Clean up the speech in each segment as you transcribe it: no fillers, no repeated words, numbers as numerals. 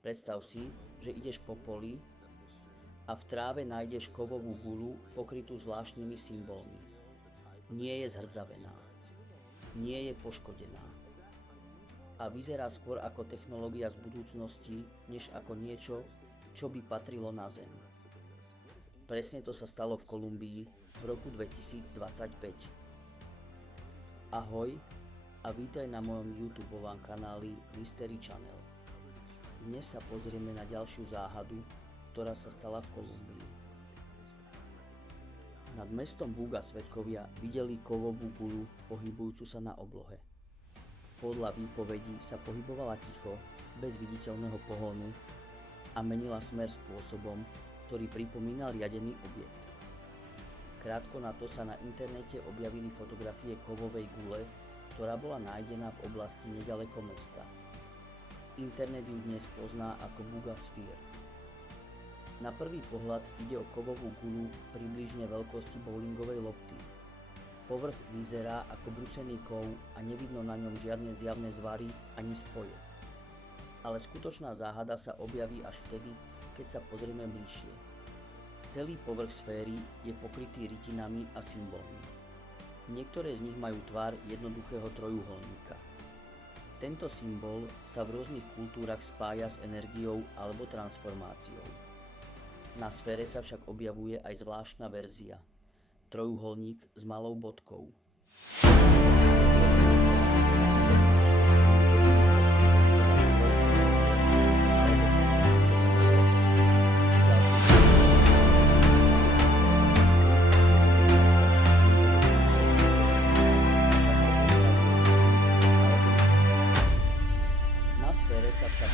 Predstav si, že ideš po poli a v tráve nájdeš kovovú guľu pokrytú zvláštnymi symbolmi. Nie je zhrdzavená, nie je poškodená a vyzerá skôr ako technológia z budúcnosti, než ako niečo, čo by patrilo na Zem. Presne to sa stalo v Kolumbii v roku 2025. Ahoj a vítaj na mojom YouTubeovom kanáli Mystery Channel. Dnes sa pozrieme na ďalšiu záhadu, ktorá sa stala v Kolumbii. Nad mestom Buga svedkovia videli kovovú guľu pohybujúcu sa na oblohe. Podľa výpovedí sa pohybovala ticho, bez viditeľného pohonu a menila smer spôsobom, ktorý pripomínal riadený objekt. Krátko na to sa na internete objavili fotografie kovovej gule, ktorá bola nájdená v oblasti neďaleko mesta. Internet ju dnes pozná ako Buga Sphere. Na prvý pohľad ide o kovovú guľu približne veľkosti bowlingovej lopty. Povrch vyzerá ako brúsený kov a nevidno na ňom žiadne zjavné zvary ani spoje. Ale skutočná záhada sa objaví až vtedy, keď sa pozrieme bližšie. Celý povrch sféry je pokrytý rytinami a symbolmi. Niektoré z nich majú tvár jednoduchého trojuholníka. Tento symbol sa v rôznych kultúrach spája s energiou alebo transformáciou. Na sfére sa však objavuje aj zvláštna verzia. Trojuholník s malou bodkou. Na sfére sa však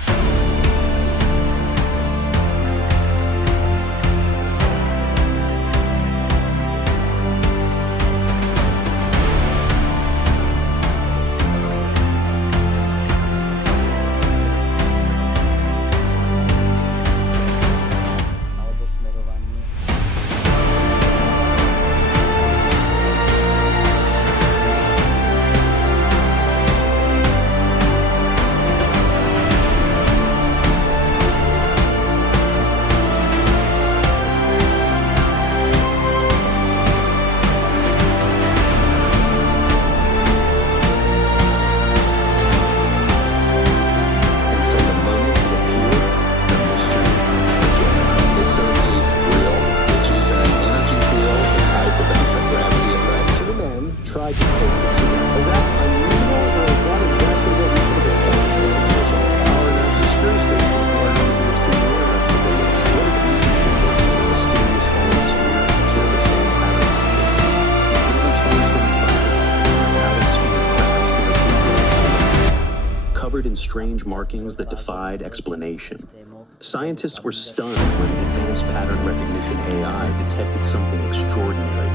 tried to take the sphere. Is that unusual, or is that exactly what we should have expected in this situation? Our national security state people are going to be extremely interested in this. What if each symbol in the mysterious fallen sphere share the same pattern of creation? In 2025, a metallic sphere crashed near Buga, covered in strange markings that defied explanation. Scientists were stunned when advanced pattern recognition AI detected something extraordinary.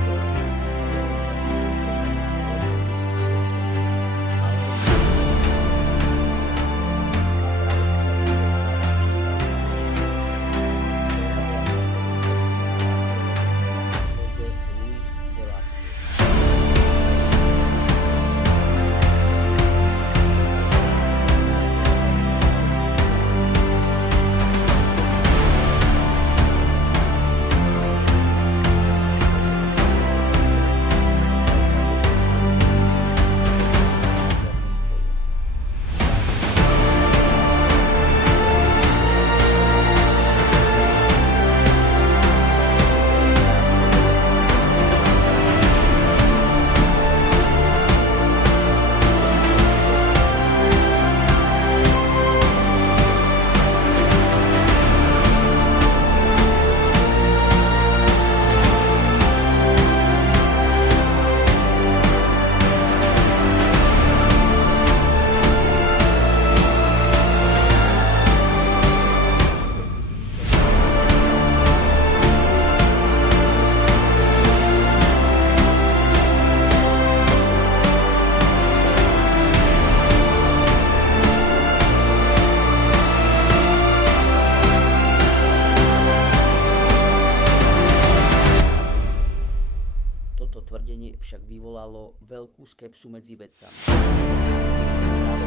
tvrdenie však vyvolalo veľkú skepsu medzi vedcami. Práve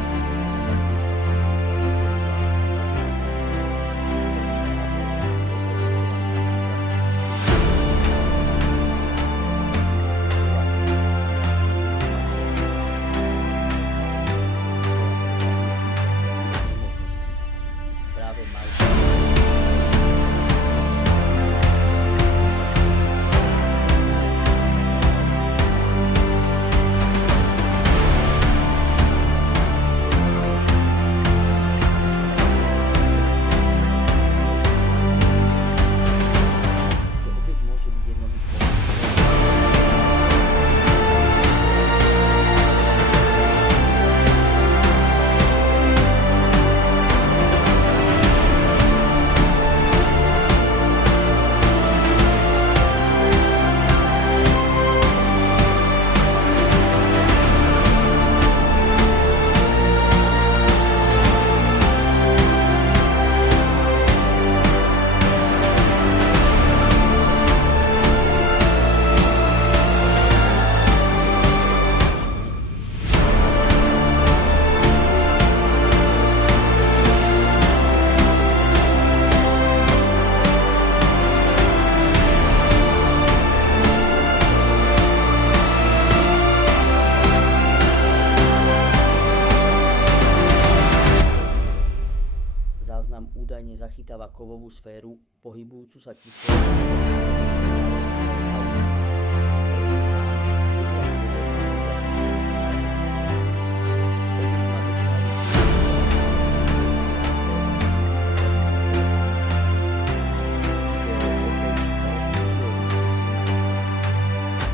sa vedecká komunita práve mali to objekt môže byť jednoducho záznam údajne zachytáva kovovú sféru, pohybujúcu sa ticho.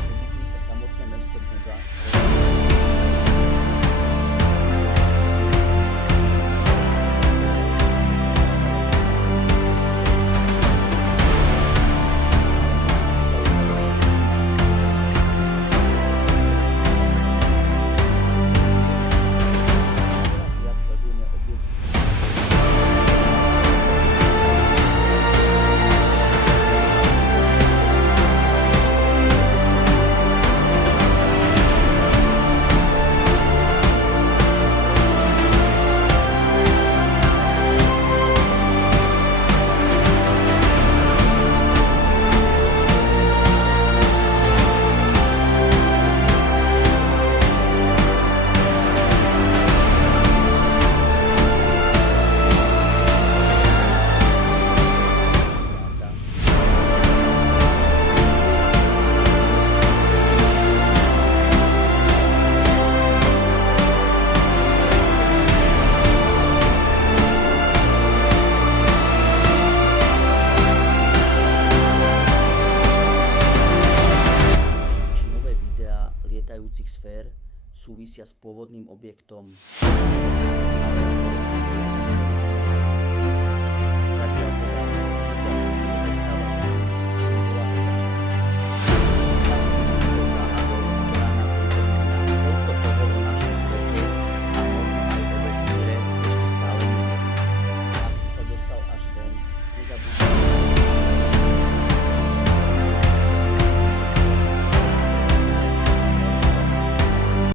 Medzi tým sa samotné mesto Buga Teraz viac sledujeme objekty. Či nové videá lietajúcich sfér súvisia s pôvodným objektom.